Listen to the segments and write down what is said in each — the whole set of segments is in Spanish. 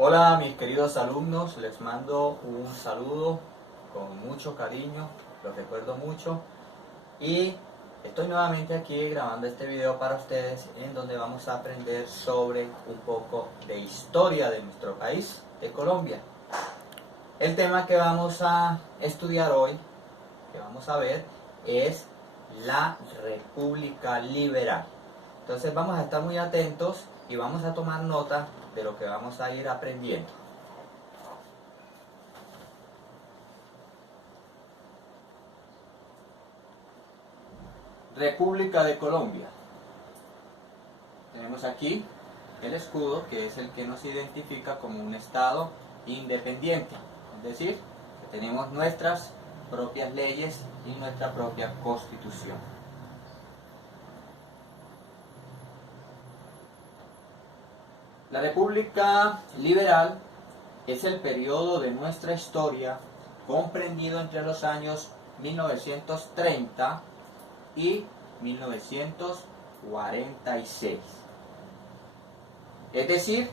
Hola mis queridos alumnos, les mando un saludo con mucho cariño, los recuerdo mucho y estoy nuevamente aquí grabando este video para ustedes en donde vamos a aprender sobre un poco de historia de nuestro país, de Colombia. El tema que vamos a estudiar hoy, que vamos a ver, es la República Liberal. Entonces vamos a estar muy atentos y vamos a tomar nota de lo que vamos a ir aprendiendo. República de Colombia. Tenemos aquí el escudo, que es el que nos identifica como un estado independiente, es decir, que tenemos nuestras propias leyes y nuestra propia constitución. La República Liberal es el periodo de nuestra historia comprendido entre los años 1930 y 1946. Es decir,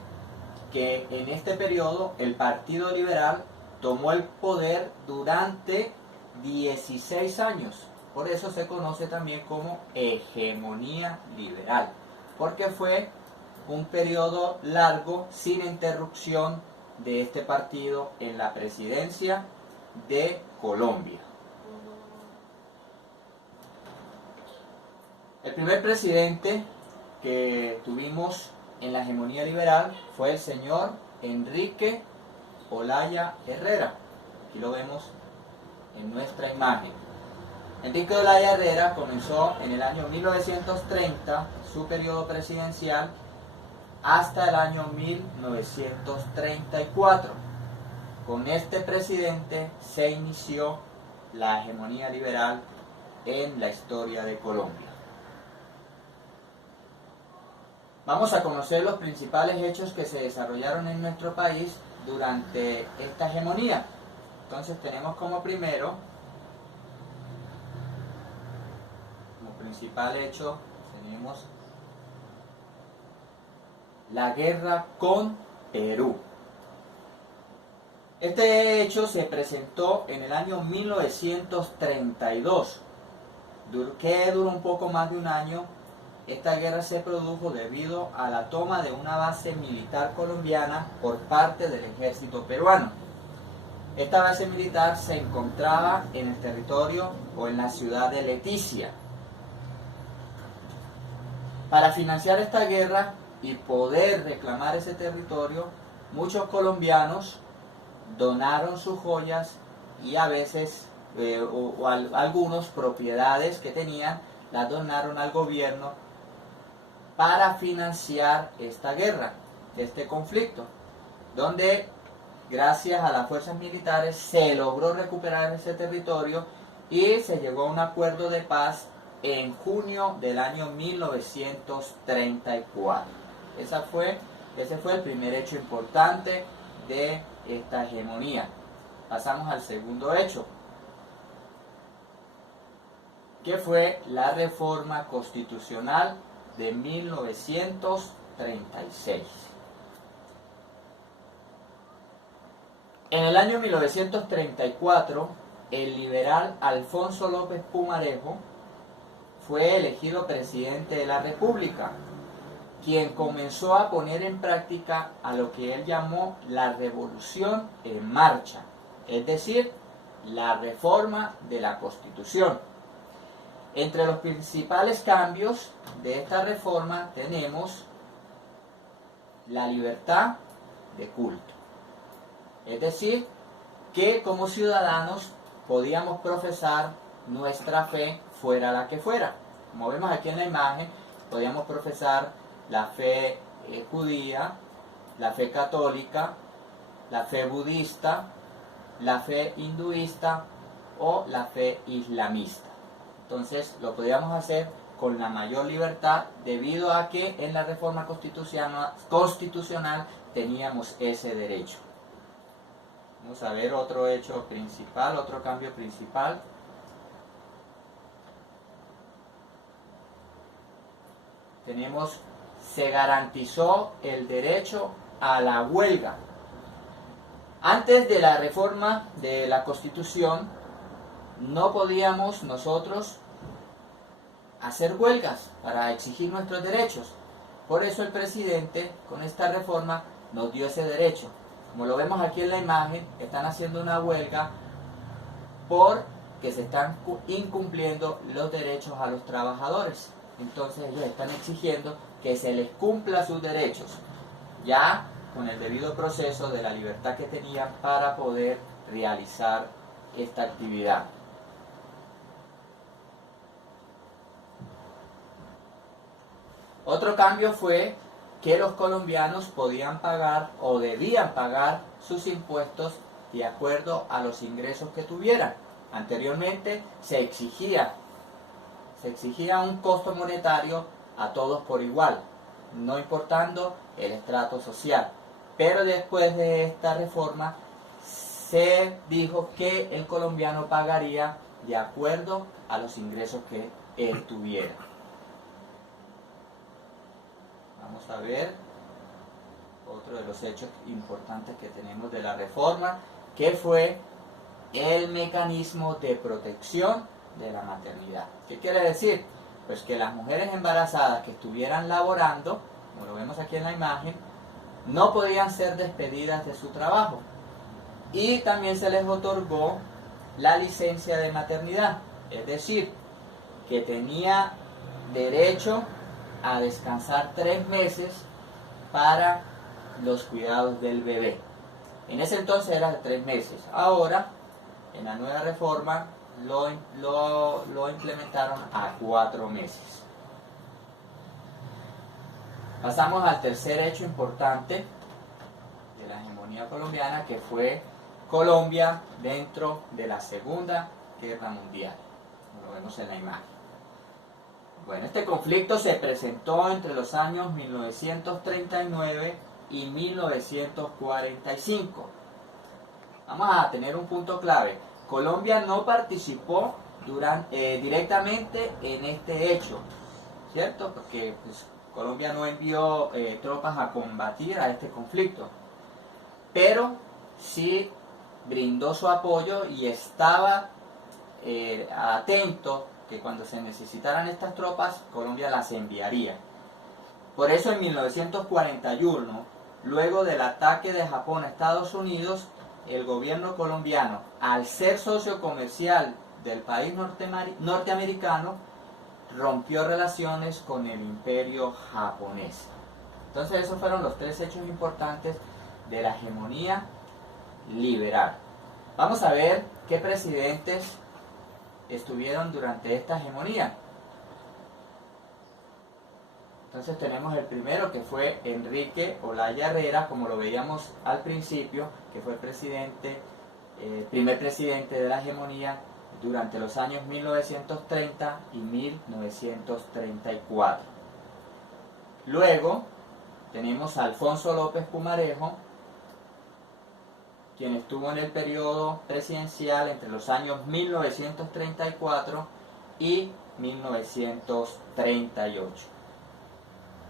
que en este periodo el Partido Liberal tomó el poder durante 16 años. Por eso se conoce también como hegemonía liberal, porque fue un periodo largo sin interrupción de este partido en la presidencia de Colombia. El primer presidente que tuvimos en la hegemonía liberal fue el señor Enrique Olaya Herrera. Aquí lo vemos en nuestra imagen. Enrique Olaya Herrera comenzó en el año 1930 su periodo presidencial hasta el año 1934. Con este presidente se inició la hegemonía liberal en la historia de Colombia. Vamos a conocer los principales hechos que se desarrollaron en nuestro país durante esta hegemonía. Entonces tenemos como primero, como principal hecho, tenemos la guerra con Perú. Este hecho se presentó en el año 1932, que duró un poco más de un año. Esta guerra se produjo debido a la toma de una base militar colombiana por parte del ejército peruano. Esta base militar se encontraba en el territorio o en la ciudad de Leticia. Para financiar esta guerra y poder reclamar ese territorio, muchos colombianos donaron sus joyas y a veces algunos propiedades que tenían las donaron al gobierno para financiar esta guerra, este conflicto, donde gracias a las fuerzas militares se logró recuperar ese territorio y se llegó a un acuerdo de paz en junio del año 1934. Ese fue el primer hecho importante de esta hegemonía. Pasamos al segundo hecho, que fue la reforma constitucional de 1936. En el año 1934, el liberal Alfonso López Pumarejo fue elegido presidente de la República, quien comenzó a poner en práctica a lo que él llamó la revolución en marcha, es decir, la reforma de la Constitución. Entre los principales cambios de esta reforma tenemos la libertad de culto, es decir, que como ciudadanos podíamos profesar nuestra fe fuera la que fuera. Como vemos aquí en la imagen, podíamos profesar la fe judía, la fe católica, la fe budista, la fe hinduista o la fe islamista. Entonces lo podíamos hacer con la mayor libertad debido a que en la reforma constitucional teníamos ese derecho. Vamos a ver otro hecho principal, otro cambio principal. Se garantizó el derecho a la huelga. Antes de la reforma de la Constitución, no podíamos nosotros hacer huelgas para exigir nuestros derechos. Por eso el presidente, con esta reforma, nos dio ese derecho. Como lo vemos aquí en la imagen, están haciendo una huelga porque se están incumpliendo los derechos a los trabajadores. Entonces ellos están exigiendo que se les cumpla sus derechos, ya con el debido proceso de la libertad que tenían para poder realizar esta actividad. Otro cambio fue que los colombianos podían pagar o debían pagar sus impuestos de acuerdo a los ingresos que tuvieran. Anteriormente se exigía un costo monetario a todos por igual, no importando el estrato social. Pero después de esta reforma se dijo que el colombiano pagaría de acuerdo a los ingresos que él tuviera. Vamos a ver otro de los hechos importantes que tenemos de la reforma, que fue el mecanismo de protección de la maternidad. ¿Qué quiere decir? Pues que las mujeres embarazadas que estuvieran laborando, como lo vemos aquí en la imagen, no podían ser despedidas de su trabajo. Y también se les otorgó la licencia de maternidad, es decir, que tenía derecho a descansar 3 meses para los cuidados del bebé. En ese entonces era de 3 meses. Ahora, en la nueva reforma, lo implementaron a 4 meses. Pasamos al tercer hecho importante de la hegemonía colombiana, que fue Colombia dentro de la Segunda Guerra Mundial. Lo vemos en la imagen. Bueno, este conflicto se presentó entre los años 1939 y 1945. Vamos a tener un punto clave. Colombia no participó directamente en este hecho, ¿cierto? Porque pues, Colombia no envió tropas a combatir a este conflicto, pero sí brindó su apoyo y estaba atento que cuando se necesitaran estas tropas, Colombia las enviaría. Por eso en 1941, luego del ataque de Japón a Estados Unidos, el gobierno colombiano, al ser socio comercial del país norteamericano, rompió relaciones con el imperio japonés. Entonces esos fueron los 3 hechos importantes de la hegemonía liberal. Vamos a ver qué presidentes estuvieron durante esta hegemonía. Entonces tenemos el primero, que fue Enrique Olaya Herrera, como lo veíamos al principio, que fue primer presidente de la hegemonía durante los años 1930 y 1934. Luego tenemos a Alfonso López Pumarejo, quien estuvo en el periodo presidencial entre los años 1934 y 1938.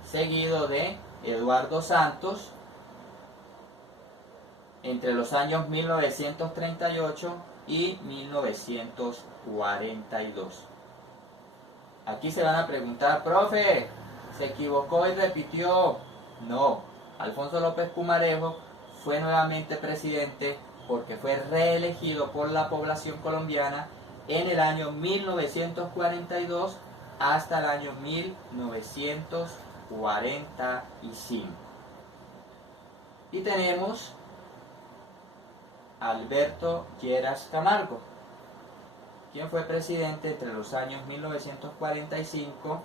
Seguido de Eduardo Santos, entre los años 1938 y 1942. Aquí se van a preguntar, profe, ¿se equivocó y repitió? No, Alfonso López Pumarejo fue nuevamente presidente porque fue reelegido por la población colombiana en el año 1942 hasta el año 1945. Y tenemos a Alberto Lleras Camargo, quien fue presidente entre los años 1945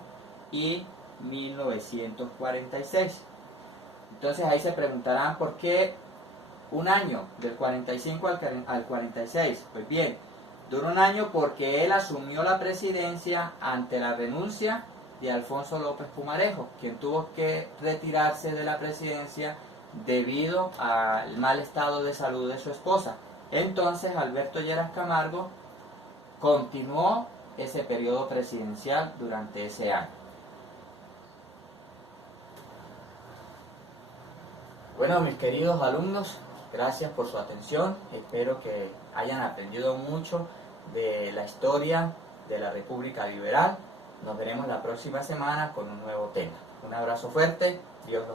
y 1946. Entonces ahí se preguntarán por qué un año, del 45 al 46. Pues bien, duró un año porque él asumió la presidencia ante la renuncia de Alfonso López Pumarejo, quien tuvo que retirarse de la presidencia debido al mal estado de salud de su esposa. Entonces Alberto Lleras Camargo continuó ese periodo presidencial durante ese año. Bueno, mis queridos alumnos, Gracias por su atención, espero que hayan aprendido mucho de la historia de la República Liberal. Nos veremos la próxima semana con un nuevo tema. Un abrazo fuerte, Dios los